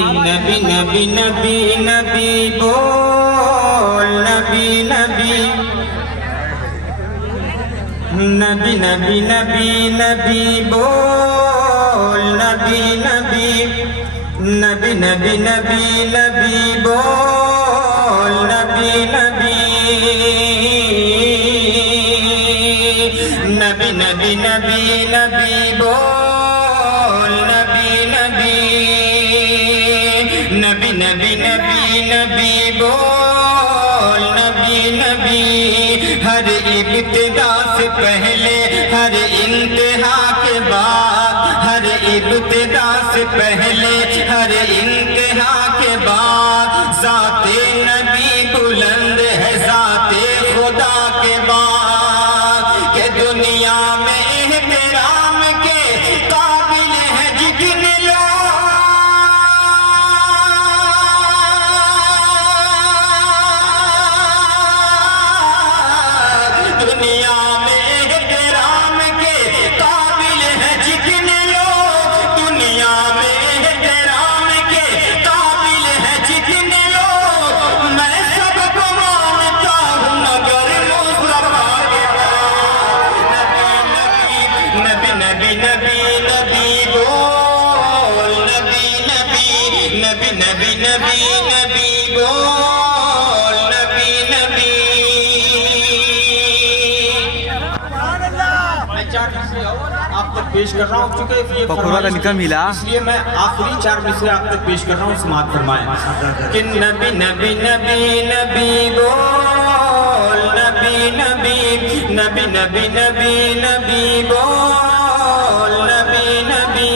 नबी नबी नबी नबी बोल नबी नबी नबी नबी नबी नबी बोल नबी नबी नबी नबी नबी नबी बोल नबी नबी नबी नबी नबी नबी बोल नबी नबी नबी नबी नबी नबी बोल नबी नबी। हर इब्तिदा से पहले हर इंतहा के बाद, हर इब्तिदा से पहले हर इंतहा के बाद ज़ाते नबी बुलंद है ज़ाते खुदा के बाद। के दुनिया में एहतराम के काबिल है जितने लोग, दुनिया में एहतराम के काबिल है जितने लोग, दुनिया में एहतराम के काबिल है जितने लोग। मैं सबको मानता हूँ मगर मुस्तफा के नबी नबी नबी नबी बोल नबी नबी नबी नबी नबी नबी बोल नबी नबी। मैं 4 मिसरे और आप तक पेश कर रहा हूँ, चूंकि ये पकौड़ा का निकाह मिला, इसलिए मैं आखिरी 4 मिसरे आप तक पेश कर रहा हूँ। समाअत फरमाएं कि नबी नबी नबी नबी बोल नबी नबी नबी नबी नबी नबी बोल नबी नबी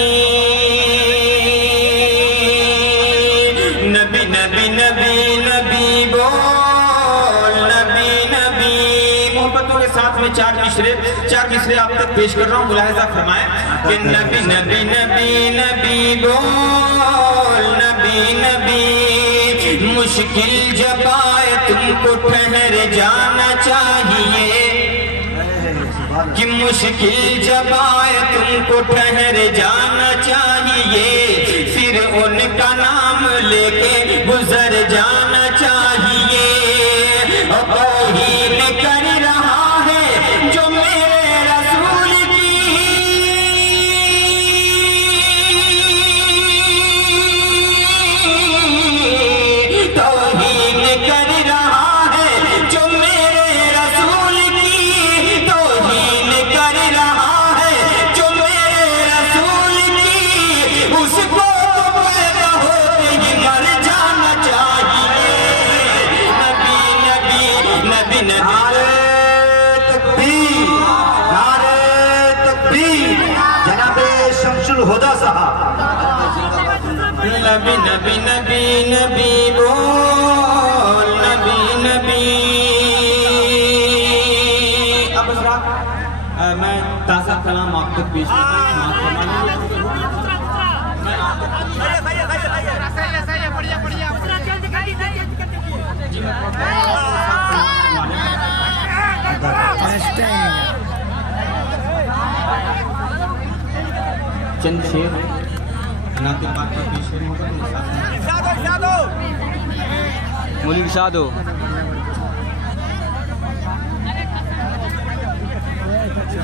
नबी नबी नबी नबी बोल नबी नबी। मोहब्बतों के साथ में 4 मिसरे आप तक पेश कर रहा हूँ, मुलाहिजा फरमाएं कि नबी नबी नबी नबी बोल नबी नबी। मुश्किल जब आए तुमको ठहर जाना चाहिए, कि मुश्किल जब आए तुमको ठहर जाना चाहिए, फिर उनका नाम लेके गुजर जाना चाहिए। तौहीन कर रहा है जो मेरे रसूल की, तौहीन कर रहा है जो मेरे रसूल की, तौहीन कर रहा है जो मेरे रसूल की। उसको पैदा होते ही मर जाना चाहिए। नबी नबी नबी नबी नारे तकबीर जनाबे शमसुल हुदा साहब। नबी नबी नबी नबी बोल नबी नबी। अब मैं ताज़ा कलाम आप तक पेश करता हूँ। चंद शेर नाते पाक का पेश करूंगा। मुलिक साधो अच्छा